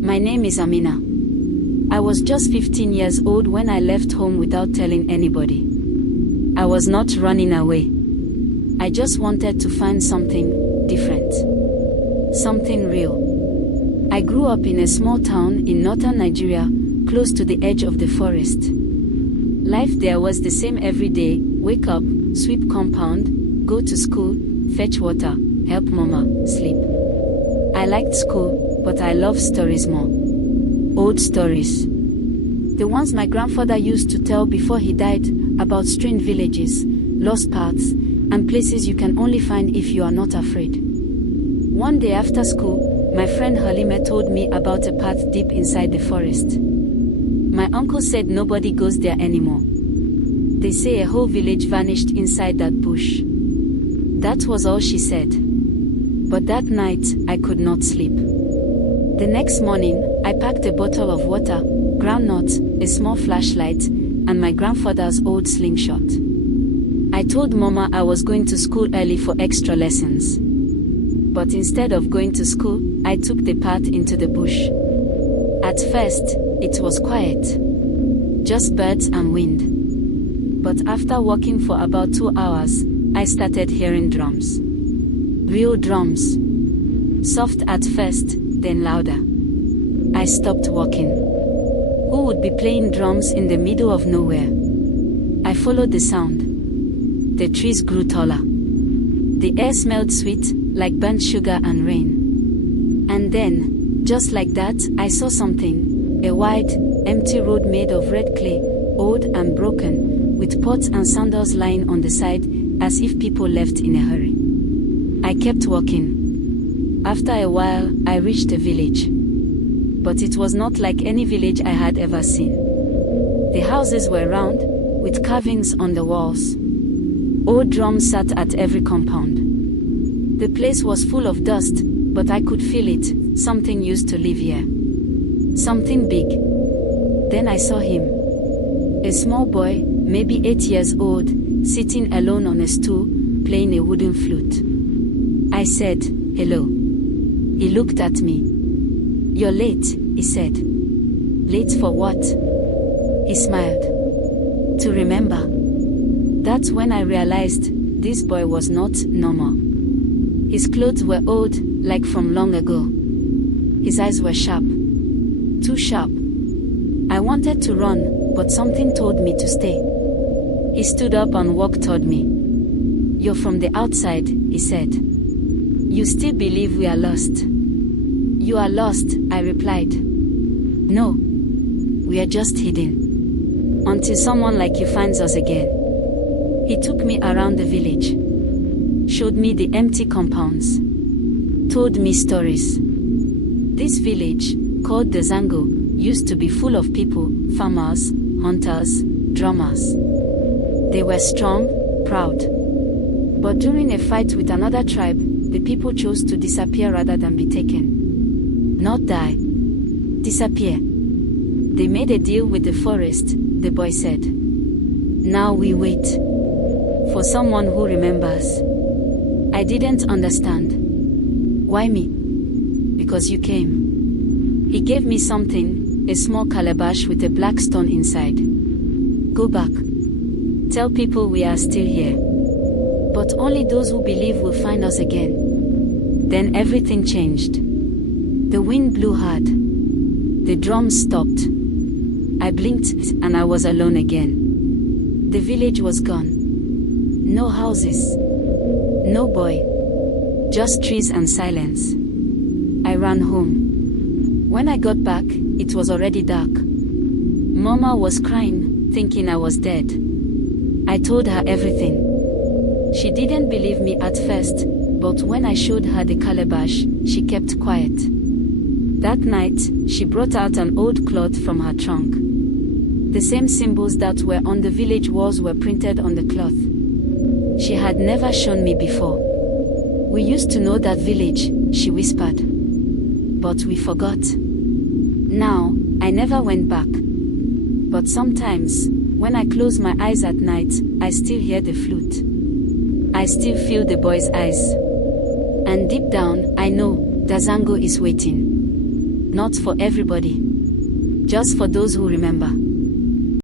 My name is Amina. I was just 15 years old when I left home without telling anybody. I was not running away. I just wanted to find something different. Something real. I grew up in a small town in northern Nigeria, close to the edge of the forest. Life there was the same every day: wake up, sweep compound, go to school, fetch water, help mama, sleep. I liked school, but I loved stories more. Old stories. The ones my grandfather used to tell before he died, about strange villages, lost paths, and places you can only find if you are not afraid. One day after school, my friend Halima told me about a path deep inside the forest. My uncle said nobody goes there anymore. They say a whole village vanished inside that bush. That was all she said. But that night, I could not sleep. The next morning, I packed a bottle of water, groundnuts, a small flashlight, and my grandfather's old slingshot. I told Mama I was going to school early for extra lessons. But instead of going to school, I took the path into the bush. At first, it was quiet. Just birds and wind. But after walking for about 2 hours, I started hearing drums. Real drums. Soft at first, then louder. I stopped walking. Who would be playing drums in the middle of nowhere? I followed the sound. The trees grew taller. The air smelled sweet, like burnt sugar and rain. And then, just like that, I saw something. A wide, empty road made of red clay, old and broken, with pots and sandals lying on the side, as if people left in a hurry. I kept walking. After a while, I reached a village. But it was not like any village I had ever seen. The houses were round, with carvings on the walls. Old drums sat at every compound. The place was full of dust, but I could feel it. Something used to live here. Something big. Then I saw him. A small boy, maybe 8 years old, sitting alone on a stool, playing a wooden flute. I said, "Hello." He looked at me. "You're late," he said. "Late for what?" He smiled. "To remember." That's when I realized this boy was not normal. His clothes were old, like from long ago. His eyes were sharp. Too sharp. I wanted to run, but something told me to stay. He stood up and walked toward me. "You're from the outside," he said. "You still believe we are lost?" "You are lost," I replied. "No. We are just hidden. Until someone like you finds us again." He took me around the village. Showed me the empty compounds. Told me stories. This village, called the Zango, used to be full of people, farmers, hunters, drummers. They were strong, proud. But during a fight with another tribe, the people chose to disappear rather than be taken. Not die. Disappear. They made a deal with the forest, the boy said. Now we wait. For someone who remembers. I didn't understand. Why me? Because you came. He gave me something, a small calabash with a black stone inside. Go back. Tell people we are still here. But only those who believe will find us again. Then everything changed. The wind blew hard. The drums stopped. I blinked and I was alone again. The village was gone. No houses. No boy. Just trees and silence. I ran home. When I got back, it was already dark. Mama was crying, thinking I was dead. I told her everything. She didn't believe me at first, but when I showed her the calabash, she kept quiet. That night, she brought out an old cloth from her trunk. The same symbols that were on the village walls were printed on the cloth. She had never shown me before. We used to know that village, she whispered. But we forgot. Now, I never went back. But sometimes, when I close my eyes at night, I still hear the flute. I still feel the boy's eyes. And deep down, I know, Dazango is waiting. Not for everybody. Just for those who remember.